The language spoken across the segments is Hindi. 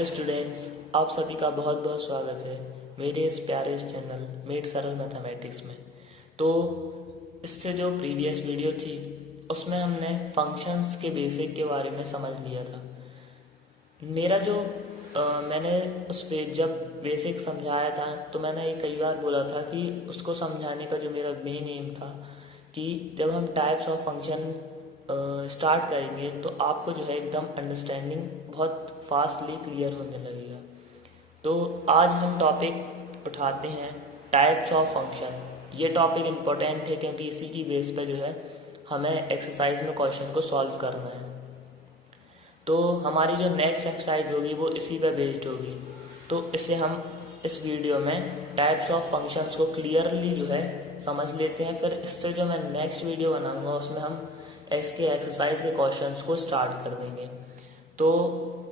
हेलो स्टूडेंट्स, आप सभी का बहुत बहुत स्वागत है मेरे इस प्यारे इस चैनल मेड सरल मैथमेटिक्स में। तो इससे जो प्रीवियस वीडियो थी उसमें हमने फंक्शंस के बेसिक के बारे में समझ लिया था। मेरा जो मैंने उस पे जब बेसिक समझाया था तो मैंने ये कई बार बोला था कि उसको समझाने का जो मेरा मेन एम था कि जब हम टाइप्स ऑफ फंक्शन स्टार्ट करेंगे तो आपको जो है एकदम अंडरस्टैंडिंग बहुत फास्टली क्लियर होने लगेगा। तो आज हम टॉपिक उठाते हैं टाइप्स ऑफ फंक्शन। ये टॉपिक इम्पोर्टेंट है क्योंकि इसी की बेस पर जो है हमें एक्सरसाइज में क्वेश्चन को सॉल्व करना है। तो हमारी जो नेक्स्ट एक्सरसाइज होगी वो इसी पर बेस्ड होगी। तो इसे हम इस वीडियो में टाइप्स ऑफ फंक्शंस को क्लियरली जो है समझ लेते हैं। फिर इससे जो मैं नेक्स्ट वीडियो बनाऊंगा उसमें हम इसके एक्सरसाइज के क्वेश्चंस को स्टार्ट कर देंगे। तो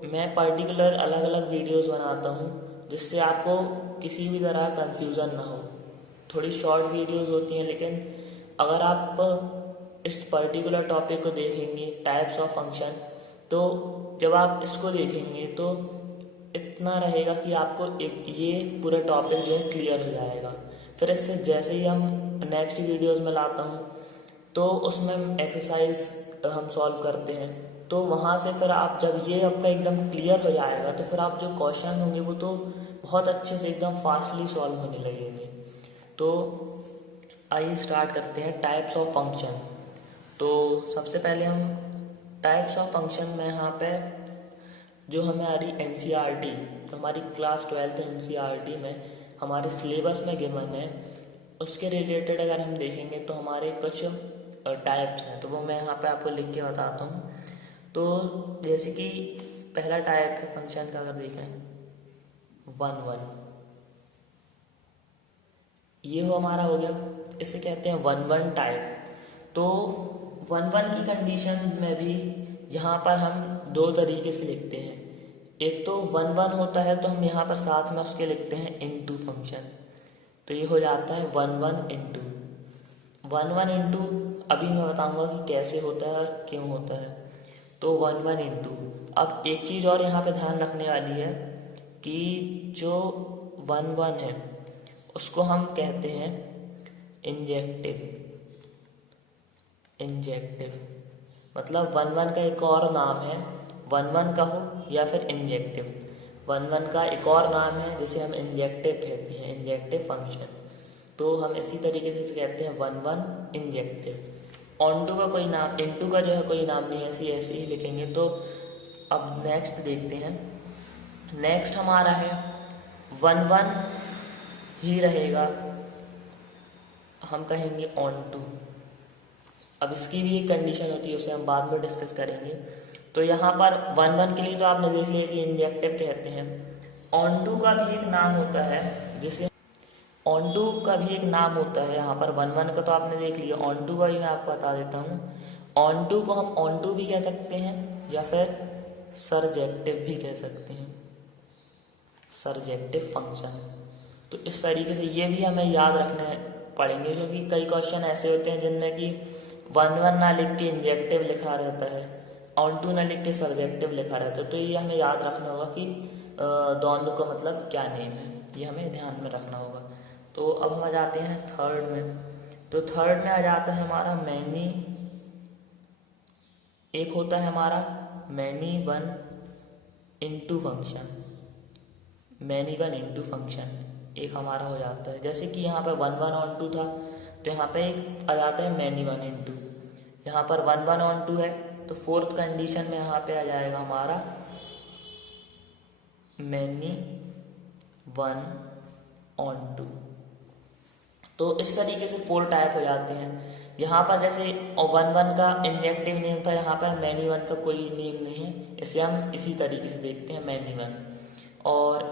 मैं पर्टिकुलर अलग अलग वीडियोस बनाता हूँ जिससे आपको किसी भी तरह कन्फ्यूज़न ना हो। थोड़ी शॉर्ट वीडियोस होती हैं, लेकिन अगर आप इस पर्टिकुलर टॉपिक को देखेंगे टाइप्स ऑफ फंक्शन, तो जब आप इसको देखेंगे तो इतना रहेगा कि आपको एक ये पूरा टॉपिक जो है क्लियर हो जाएगा। फिर इससे जैसे ही हम नेक्स्ट वीडियोस में लाता हूँ तो उसमें एक्सरसाइज हम सॉल्व करते हैं, तो वहाँ से फिर आप जब ये आपका एकदम क्लियर हो जाएगा तो फिर आप जो क्वेश्चन होंगे वो तो बहुत अच्छे से एकदम फास्टली सॉल्व होने लगेंगे। तो आइए स्टार्ट करते हैं टाइप्स ऑफ फंक्शन। तो सबसे पहले हम टाइप्स ऑफ फंक्शन में यहाँ पे जो हमारी एनसीईआरटी, जो हमारी क्लास 12th एनसीईआरटी में हमारे सिलेबस में गिवन है, उसके रिलेटेड अगर हम देखेंगे तो हमारे कुछ टाइप्स हैं। तो वो मैं यहाँ पे आपको लिख के बताता हूँ। तो जैसे कि पहला टाइप है फंक्शन का, अगर देखें 1 1, ये हो हमारा हो गया, इसे कहते हैं 1 1 टाइप। तो 1 1 की कंडीशन में भी यहाँ पर हम दो तरीके से लिखते हैं। एक तो 1 1 होता है तो हम यहाँ पर साथ में उसके लिखते हैं इनटू फंक्शन। तो ये हो जाता है 1 1 इंटू 1 1 इंटू। अभी मैं बताऊंगा कि कैसे होता है और क्यों होता है। तो 1 1 इंटू। अब एक चीज़ और यहाँ पे ध्यान रखने वाली है कि जो 1 1 है उसको हम कहते हैं इंजेक्टिव। इंजेक्टिव मतलब 1 1 का एक और नाम है 1 1 का हो या फिर इंजेक्टिव। 1 1 का एक और नाम है जिसे हम इंजेक्टिव कहते हैं, इंजेक्टिव फंक्शन। तो हम इसी तरीके से कहते हैं 1 1 इंजेक्टिव। ऑनटू का कोई नाम, इनटू का जो है कोई नाम नहीं है, ऐसे ही लिखेंगे। तो अब नेक्स्ट देखते हैं। नेक्स्ट हमारा है 1 1 ही रहेगा, हम कहेंगे ऑनटू। अब इसकी भी एक कंडीशन होती है, उसे हम बाद में डिस्कस करेंगे। तो यहाँ पर 1 1 के लिए तो आपने देख लिया कि इंजेक्टिव कहते हैं। ऑनटू का भी एक नाम होता है जिसे ऑनटू का भी एक नाम होता है। यहाँ पर 1 1 का तो आपने देख लिया, ऑनटू का भी मैं आपको बता देता हूँ। ऑनटू को हम ऑनटू भी कह सकते हैं या फिर सरजेक्टिव भी कह सकते हैं, सरजेक्टिव फंक्शन। तो इस तरीके से ये भी हमें याद रखने पड़ेंगे, क्योंकि कई क्वेश्चन ऐसे होते हैं जिनमें कि 1 1 ना लिख के इंजेक्टिव लिखा रहता है, ऑनटू ना लिख के सरजेक्टिव लिखा रहता है। तो ये हमें याद रखना होगा कि दोनों का मतलब क्या नेम है, ये हमें ध्यान में रखना होगा। तो अब हम आ जाते हैं थर्ड में। तो थर्ड में आ जाता है हमारा मैनी। एक होता है हमारा many 1 into function, many 1 into function एक हमारा हो जाता है। जैसे कि यहाँ पर 1 1 ऑन 2 था तो यहाँ पे एक आ जाता है मैनी 1 इंटू। यहाँ पर 1 1 ऑन 2 है तो फोर्थ कंडीशन में यहाँ पे आ जाएगा हमारा मैनी 1 ऑन 2। तो इस तरीके से 4 टाइप हो जाते हैं। यहाँ पर जैसे 1 1 का इंजेक्टिव नेम था, यहाँ पर मैनी 1 का कोई नेम नहीं है, इसे हम इसी तरीके से देखते हैं मैनी 1। और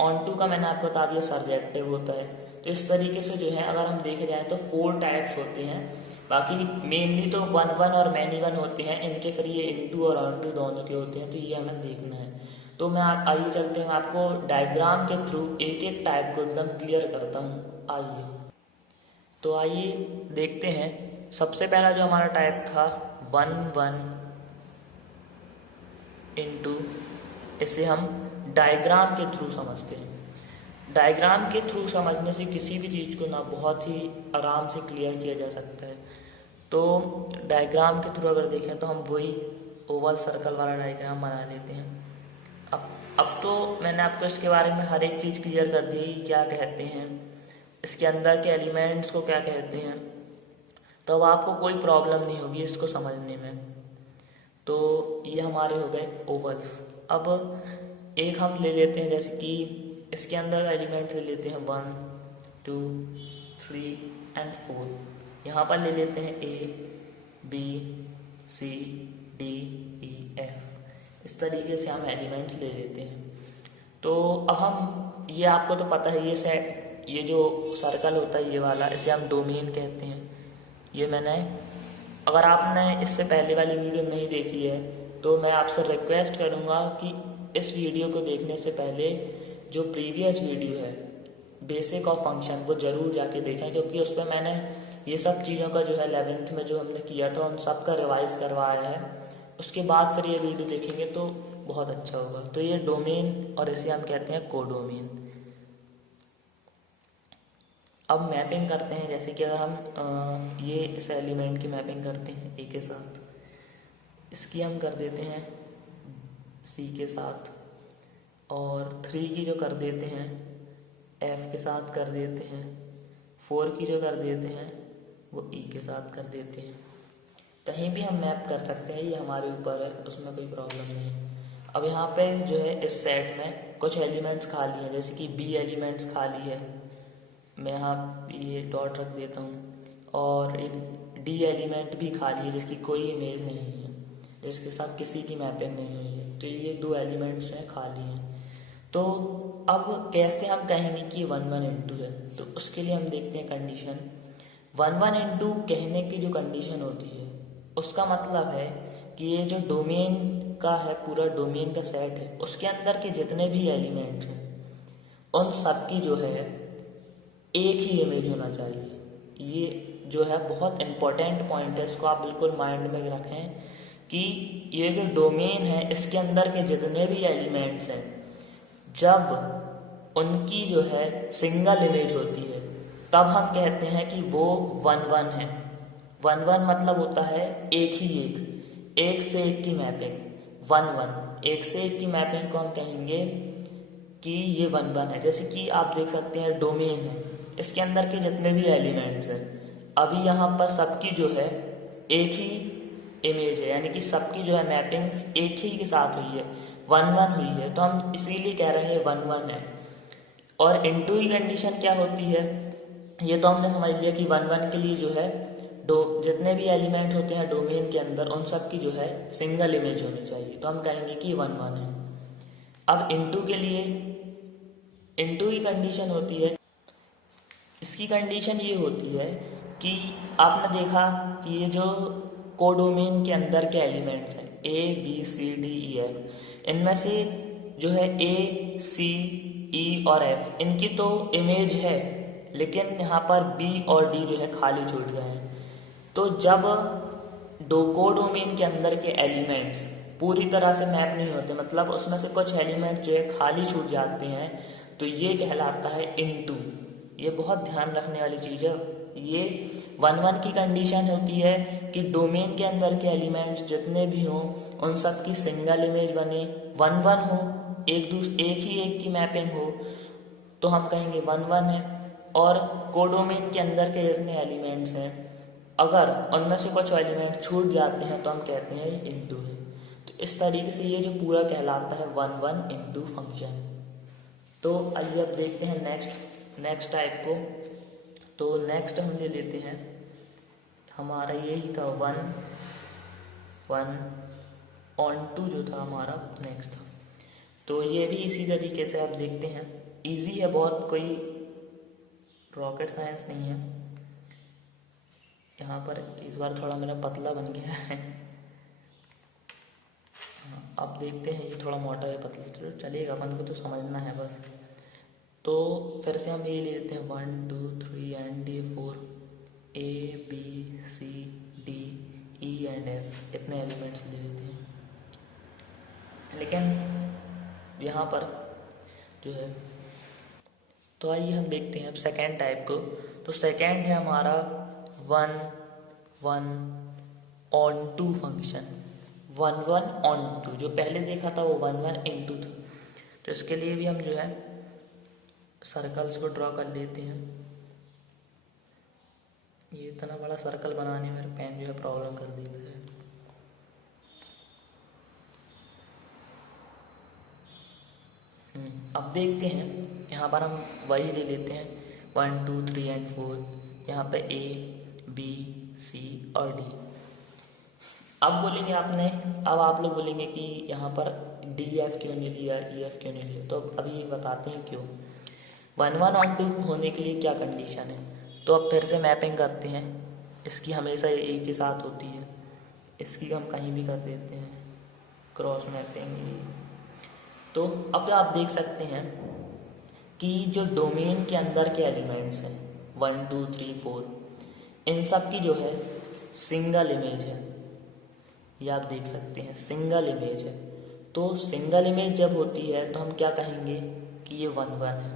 ऑन 2 का मैंने आपको बता दिया सरजेक्टिव होता है। तो इस तरीके से जो है अगर हम देखे जाए तो 4 टाइप्स होते हैं। बाकी मेनली तो 1 1 और मैनी 1 होते हैं, इनके फिर ये इनटू और ऑन 2 दोनों के होते हैं। तो ये हमें देखना है। तो मैं आप आइए चलते हैं, मैं आपको डायग्राम के थ्रू एक एक टाइप को एकदम क्लियर करता हूँ। आइए तो आइए देखते हैं। सबसे पहला जो हमारा टाइप था 1 1 इंटू इसे हम डायग्राम के थ्रू समझते हैं। डायग्राम के थ्रू समझने से किसी भी चीज़ को ना बहुत ही आराम से क्लियर किया जा सकता है। तो डायग्राम के थ्रू अगर देखें तो हम वही ओवल सर्कल वाला डायग्राम बना लेते हैं। अब तो मैंने आपको इसके बारे में हर एक चीज़ क्लियर कर दी, क्या कहते हैं, इसके अंदर के एलिमेंट्स को क्या कहते हैं, तो अब आपको कोई प्रॉब्लम नहीं होगी इसको समझने में। तो ये हमारे हो गए ओवल्स। अब एक हम ले लेते हैं, जैसे कि इसके अंदर एलिमेंट ले लेते हैं 1 2 3 एंड 4। यहाँ पर ले लेते हैं A B C D E F। इस तरीके से हम एलिमेंट्स ले लेते हैं। तो अब हम, ये आपको तो पता है, ये जो सर्कल होता है ये वाला, इसे हम डोमेन कहते हैं। ये मैंने, अगर आपने इससे पहले वाली वीडियो नहीं देखी है तो मैं आपसे रिक्वेस्ट करूँगा कि इस वीडियो को देखने से पहले जो प्रीवियस वीडियो है बेसिक ऑफ फंक्शन, वो ज़रूर जाके देखें, क्योंकि उस पर मैंने ये सब चीज़ों का जो है 11th में जो हमने किया था उन सब का रिवाइज करवाया है। उसके बाद फिर ये वीडियो देखेंगे तो बहुत अच्छा होगा। तो ये डोमेन, और इसे हम कहते हैं कोडोमेन। अब मैपिंग करते हैं, जैसे कि अगर हम ये इस एलिमेंट की मैपिंग करते हैं A के साथ, इसकी हम कर देते हैं C के साथ, और 3 की जो कर देते हैं F के साथ कर देते हैं, 4 की जो कर देते हैं वो E के साथ कर देते हैं। कहीं भी हम मैप कर सकते हैं, ये हमारे ऊपर है, उसमें कोई प्रॉब्लम नहीं है। अब यहाँ पे जो है इस सेट में कुछ एलिमेंट्स खाली हैं, जैसे कि B एलिमेंट्स खाली है, मैं यहाँ ये डॉट रख देता हूँ, और एक D एलिमेंट भी खाली है जिसकी कोई इमेज नहीं है, जिसके साथ किसी की मैपिंग नहीं हुई है। तो ये 2 एलिमेंट्स हैं खाली हैं। तो अब कैसे हम कहेंगे कि 1 1 इंटू है, तो उसके लिए हम देखते हैं कंडीशन। 1 1 इंटू कहने की जो कंडीशन होती है उसका मतलब है कि ये जो डोमेन का है, पूरा डोमेन का सेट है, उसके अंदर के जितने भी एलिमेंट्स हैं उन सब की जो है एक ही इमेज होना चाहिए। ये जो है बहुत इम्पोर्टेंट पॉइंट है, इसको आप बिल्कुल माइंड में रखें कि ये जो डोमेन है इसके अंदर के जितने भी एलिमेंट्स हैं, जब उनकी जो है सिंगल इमेज होती है तब हम कहते हैं कि वो 1 1 है। 1 1 मतलब होता है एक ही एक से एक की मैपिंग। 1 1 एक से एक की मैपिंग को हम कहेंगे कि ये 1 1 है। जैसे कि आप देख सकते हैं डोमेन है, इसके अंदर के जितने भी एलिमेंट्स हैं, अभी यहाँ पर सबकी जो है एक ही इमेज है, यानी कि सबकी जो है मैपिंग एक ही के साथ हुई है, 1 1 हुई है, तो हम इसीलिए कह रहे हैं 1 1 है। और इनटू की कंडीशन क्या होती है, ये तो हमने समझ लिया कि 1 1 के लिए जो है जितने भी एलिमेंट होते हैं डोमेन के अंदर उन सब की जो है सिंगल इमेज होनी चाहिए, तो हम कहेंगे कि 1 1 है। अब इनटू के लिए, इनटू की कंडीशन होती है, इसकी कंडीशन ये होती है कि आपने देखा कि ये जो कोडोमेन के अंदर के एलिमेंट्स हैं A B C D E F, इनमें से जो है A C E और F, इनकी तो इमेज है, लेकिन यहाँ पर B और D जो है खाली छूट गए हैं। तो जब कोडोमेन के अंदर के एलिमेंट्स पूरी तरह से मैप नहीं होते, मतलब उसमें से कुछ एलिमेंट जो है खाली छूट जाते हैं, तो ये कहलाता है इनटू। ये बहुत ध्यान रखने वाली चीज़ है। ये 1 1 की कंडीशन होती है कि डोमेन के अंदर के एलिमेंट्स जितने भी हों उन सब की सिंगल इमेज बने, 1 1 हो, एक ही एक की मैपिंग हो, तो हम कहेंगे 1 1 है। और कोडोमेन के अंदर के जितने एलिमेंट्स हैं, अगर उनमें से कुछ एलिमेंट छूट जाते हैं तो हम कहते हैं इनटू है। तो इस तरीके से ये जो पूरा कहलाता है 1 1 इंटू फंक्शन। तो आइए अब देखते हैं नेक्स्ट टाइप को। तो नेक्स्ट हम ले लेते हैं, हमारा यही था 1 1 ऑन टू जो था हमारा नेक्स्ट था। तो ये भी इसी तरीके से आप देखते हैं, इजी है बहुत, कोई रॉकेट साइंस नहीं है। यहाँ पर इस बार थोड़ा मेरा पतला बन गया है। अब देखते हैं, ये थोड़ा मोटा है पतला, तो चलेगा, अपन को तो समझना है बस। तो फिर से हम ये ले लेते हैं 1 2 3 एंड ये 4, A B C D E and F, इतने एलिमेंट्स ले लेते हैं। लेकिन यहाँ पर जो है, तो आइए हम देखते हैं अब सेकेंड टाइप को। तो सेकेंड है हमारा 1 1 onto function. 1 1 onto, जो पहले देखा था वो 1 1 इनटू था। तो इसके लिए भी हम जो है सर्कल्स को ड्रॉ कर लेते हैं। ये इतना बड़ा सर्कल बनाने में पेन जो है प्रॉब्लम कर देता है। अब देखते हैं, यहाँ पर हम वही ले लेते हैं 1 2 3 एंड 4, यहाँ पे A B C और D। अब बोलेंगे आपने, अब आप लोग बोलेंगे कि यहाँ पर D F क्यों नहीं लिया, E F क्यों नहीं लिया। तो अभी बताते हैं क्यों। 1 1 और 2 होने के लिए क्या कंडीशन है। तो अब फिर से मैपिंग करते हैं। इसकी हमेशा A के साथ होती है, इसकी हम कहीं भी कर देते हैं क्रॉस मैपिंग। तो अब आप देख सकते हैं कि जो डोमेन के अंदर के एलिमेंट्स हैं 1 2 3 4, इन सब की जो है सिंगल इमेज है। ये आप देख सकते हैं सिंगल इमेज है। तो सिंगल इमेज जब होती है तो हम क्या कहेंगे कि ये 1 1 है।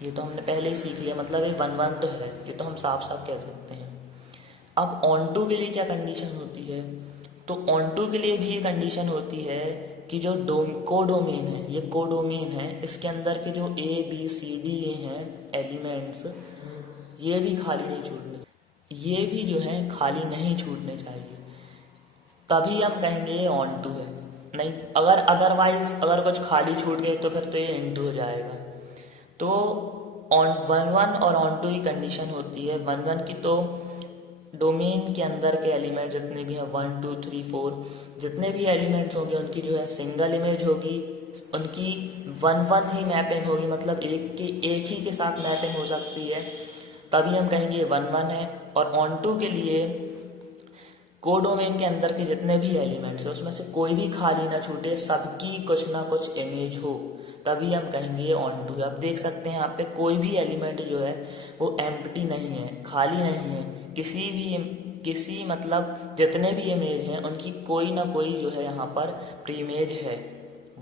ये तो हमने पहले ही सीख लिया, मतलब ये 1 1 तो है, ये तो हम साफ साफ कह सकते हैं। अब ऑन टू के लिए क्या कंडीशन होती है। तो ऑन टू के लिए भी ये कंडीशन होती है कि जो कोडोमेन है, ये कोडोमेन है, इसके अंदर के जो A B C D ये हैं एलिमेंट्स, ये भी खाली नहीं छूटने, ये भी जो है खाली नहीं छूटने चाहिए, तभी हम कहेंगे ये ऑन टू है। नहीं, अगर अदरवाइज अगर कुछ खाली छूट गए तो फिर तो ये इनटू हो जाएगा। तो ऑन 1 1 और ऑन टू की कंडीशन होती है 1 1 की। तो डोमेन के अंदर के एलिमेंट जितने भी हैं 1 2 3 4, जितने भी एलिमेंट्स होंगे उनकी जो है सिंगल इमेज होगी, उनकी 1 1 ही मैपिंग होगी, मतलब एक ही के साथ मैपिंग हो सकती है, तभी हम कहेंगे 1 1 है। और ऑन टू के लिए कोडोमेन के अंदर के जितने भी एलिमेंट्स हैं उसमें से कोई भी खाली ना छूटे, सबकी कुछ ना कुछ इमेज हो, तभी हम कहेंगे ऑन टू। आप देख सकते हैं यहाँ पे कोई भी एलिमेंट जो है वो एम्प्टी नहीं है, खाली नहीं है, किसी मतलब जितने भी इमेज हैं उनकी कोई ना कोई जो है यहाँ पर प्रीइमेज है।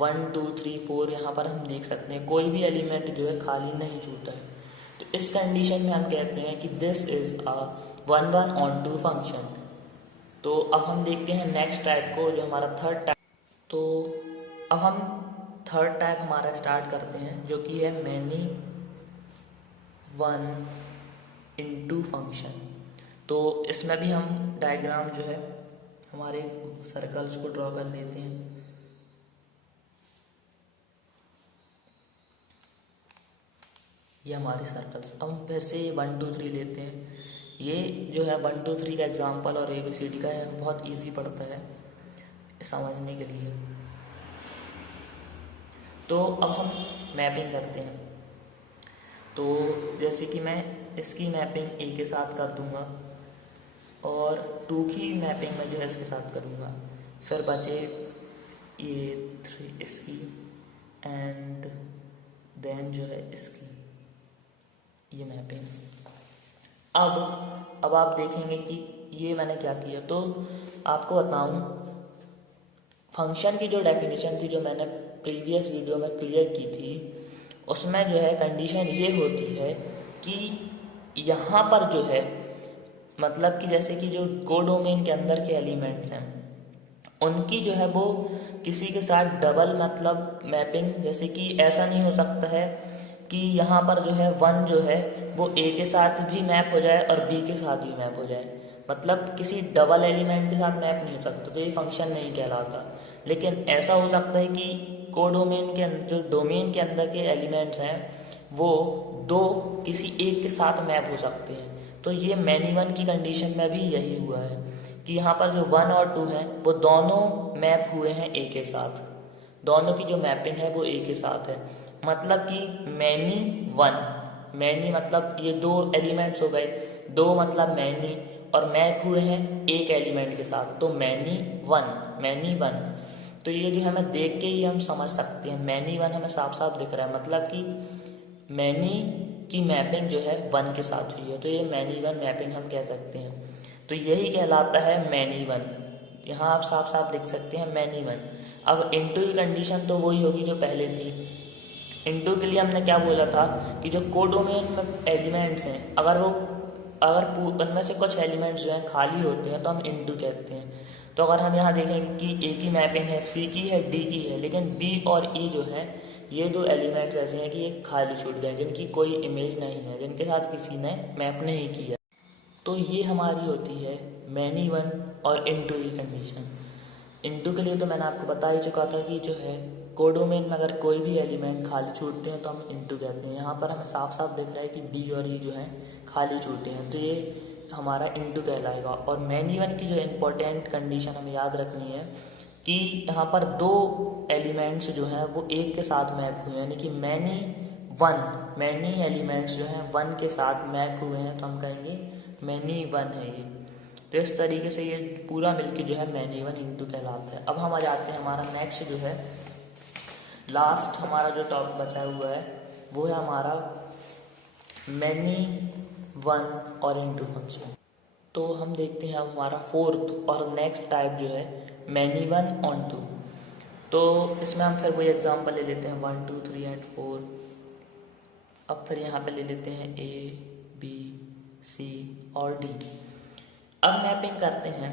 1 2 3 4 यहाँ पर हम देख सकते हैं कोई भी एलिमेंट जो है खाली नहीं छूटा है। तो इस कंडीशन में हम कहते हैं कि this is a 1 1 onto function. तो अब हम देखते हैं नेक्स्ट टाइप को, जो हमारा थर्ड टाइप। तो अब हम थर्ड टाइप हमारा स्टार्ट करते हैं, जो कि है मैनी वन इनटू फंक्शन। तो इसमें भी हम डायग्राम जो है हमारे सर्कल्स को ड्रॉ कर लेते हैं। ये हमारे सर्कल्स, अब हम फिर से 1 2 3 लेते हैं। ये जो है 1 2 3 का एग्जाम्पल और ABCD का है, बहुत इजी पड़ता है समझने के लिए। तो अब हम मैपिंग करते हैं। तो जैसे कि मैं इसकी मैपिंग A के साथ कर दूंगा और 2 की मैपिंग मैं जो है इसके साथ करूंगा, फिर बचे ये 3 इसकी एंड देन जो है इसकी ये मैपिंग। अब आप देखेंगे कि ये मैंने क्या किया। तो आपको बताऊं, फंक्शन की जो डेफिनेशन थी जो मैंने प्रीवियस वीडियो में क्लियर की थी, उसमें जो है कंडीशन ये होती है कि यहाँ पर जो है मतलब कि जैसे कि जो कोडोमेन के अंदर के एलिमेंट्स हैं उनकी जो है वो किसी के साथ डबल मतलब मैपिंग, जैसे कि ऐसा नहीं हो सकता है कि यहाँ पर जो है 1 जो है वो A के साथ भी मैप हो जाए और B के साथ भी मैप हो जाए, मतलब किसी डबल एलिमेंट के साथ मैप नहीं हो सकता, तो ये फंक्शन नहीं कहलाता। लेकिन ऐसा हो सकता है कि कोडोमेन के जो डोमेन के अंदर के एलिमेंट्स हैं वो 2 किसी एक के साथ मैप हो सकते हैं। तो ये मैनी वन की कंडीशन में भी यही हुआ है कि यहाँ पर जो 1 और 2 हैं वो दोनों मैप हुए हैं A के साथ, दोनों की जो मैपिंग है वो A के साथ है। मतलब कि मैनी वन, मैनी मतलब ये 2 एलिमेंट्स हो गए, 2 मतलब मैनी, और मैप हुए हैं एक एलिमेंट के साथ, तो मैनी वन। तो ये जो हमें देख के ही हम समझ सकते हैं, मैनी वन हमें साफ साफ दिख रहा है, मतलब कि मैनी की मैपिंग जो है 1 के साथ हुई है, तो ये मैनी वन मैपिंग हम कह सकते हैं। तो यही कहलाता है मैनी वन, यहाँ आप साफ साफ देख सकते हैं मैनी वन। अब इनटू की कंडीशन तो वही होगी जो पहले थी। इनटू के लिए हमने क्या बोला था कि जो कोडोमेन में एलिमेंट्स हैं अगर उनमें से कुछ एलिमेंट्स जो हैं खाली होते हैं तो हम इनटू कहते हैं। तो अगर हम यहाँ देखें कि ए की मैपिंग है, सी की है, डी की है, लेकिन बी और ई जो है ये दो एलिमेंट्स ऐसे हैं कि ये खाली छूट गए, जिनकी कोई इमेज नहीं है, जिनके साथ किसी ने मैप नहीं किया। तो ये हमारी होती है मैनी वन और इनटू की कंडीशन। इनटू के लिए तो मैंने आपको बता ही चुका था कि जो है कोडोमेन में अगर कोई भी एलिमेंट खाली छूटते हैं तो हम इनटू कहते हैं। यहाँ पर हमें साफ साफ दिख रहा है कि बी और ई जो हैं खाली छूटे हैं, तो ये हमारा इनटू कहलाएगा। और मैनी वन की जो इम्पोर्टेंट कंडीशन हमें याद रखनी है कि यहाँ पर दो एलिमेंट्स जो हैं वो एक के साथ मैप हुए हैं, यानी कि मैनी एलिमेंट्स जो हैं वन के साथ मैप हुए हैं, तो हम कहेंगे मैनी वन है ये। तो इस तरीके से ये पूरा मिलके जो है मैनी वन इनटू कहलाता है। अब हम आ जाते हैं हमारा नेक्स्ट जो है लास्ट हमारा जो टॉपिक बचा हुआ है वो है हमारा मैनी वन और इनटू फंक्शन। तो हम देखते हैं अब हमारा फोर्थ और नेक्स्ट टाइप जो है मैनी वन ऑन टू। तो इसमें हम फिर वही एग्जांपल ले लेते हैं 1 2 3 एंड 4। अब फिर यहाँ पे ले लेते हैं ए बी सी और डी। अब मैपिंग करते हैं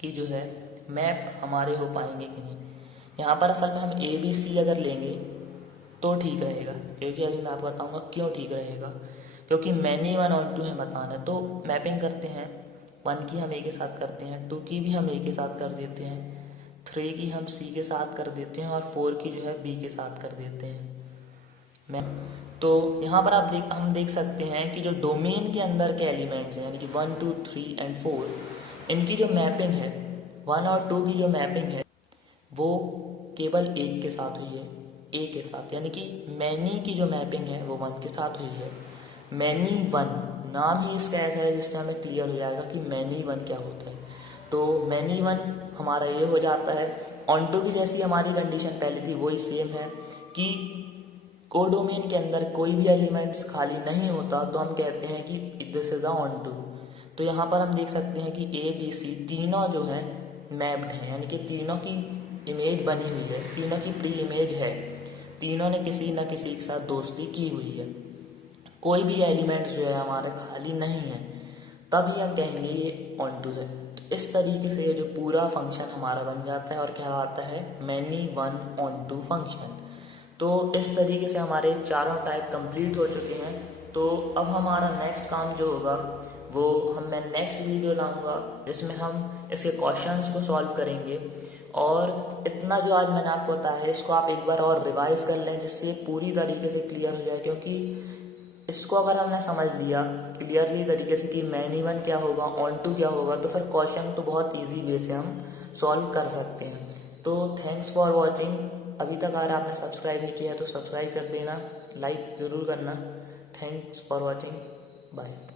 कि जो है मैप हमारे हो पाएंगे कि नहीं। यहाँ पर असल में हम ए बी सी अगर लेंगे तो ठीक रहेगा, क्योंकि अभी मैं आपको बताऊँगा क्यों ठीक रहेगा, क्योंकि मैनी वन ऑन टू है बताना। तो मैपिंग करते हैं, 1 की हम ए के साथ करते हैं, 2 की भी हम ए के साथ कर देते हैं, 3 की हम सी के साथ कर देते हैं और 4 की जो है बी के साथ कर देते हैं। तो यहाँ पर हम देख सकते हैं कि जो डोमेन के अंदर के एलिमेंट्स हैं यानी कि 1 2 3 एंड 4, इनकी जो मैपिंग है 1 और 2 की जो मैपिंग है वो केवल एक के साथ हुई है, ए के साथ, यानी कि मैनी की जो मैपिंग है वो 1 के साथ हुई है। मैनी वन नाम ही इसका ऐसा है जिससे हमें क्लियर हो जाएगा कि मैनी वन क्या होता है। तो मैनी वन हमारा ये हो जाता है। ऑन टू की जैसी हमारी कंडीशन पहले थी वही सेम है कि कोडोमेन के अंदर कोई भी एलिमेंट्स खाली नहीं होता तो हम कहते हैं कि this is a onto. तो यहाँ पर हम देख सकते हैं कि ए बी सी तीनों जो हैं मैप्ड हैं, यानी कि तीनों की इमेज बनी हुई है, तीनों की प्री इमेज है, तीनों ने किसी न किसी के साथ दोस्ती की हुई है, कोई भी एलिमेंट जो है हमारे खाली नहीं है, तभी हम कहेंगे ये ऑन टू है। तो इस तरीके से ये जो पूरा फंक्शन हमारा बन जाता है और कहलाता है many one onto function. तो इस तरीके से हमारे चारों टाइप कंप्लीट हो चुके हैं। तो अब हमारा नेक्स्ट काम जो होगा वो मैं नेक्स्ट वीडियो लाऊंगा जिसमें हम इसके क्वेश्चंस को सॉल्व करेंगे। और इतना जो आज मैंने आपको बताया है इसको आप एक बार और रिवाइज कर लें जिससे पूरी तरीके से क्लियर हो जाए, क्योंकि इसको अगर हमने समझ लिया क्लियरली तरीके से कि मैनी वन क्या होगा, ऑन टू क्या होगा, तो फिर क्वेश्चन तो बहुत ईजी वे से हम सॉल्व कर सकते हैं। तो थैंक्स फॉर वॉचिंग। अभी तक अगर आपने सब्सक्राइब नहीं किया तो सब्सक्राइब कर देना, लाइक ज़रूर करना। Thanks for watching, bye.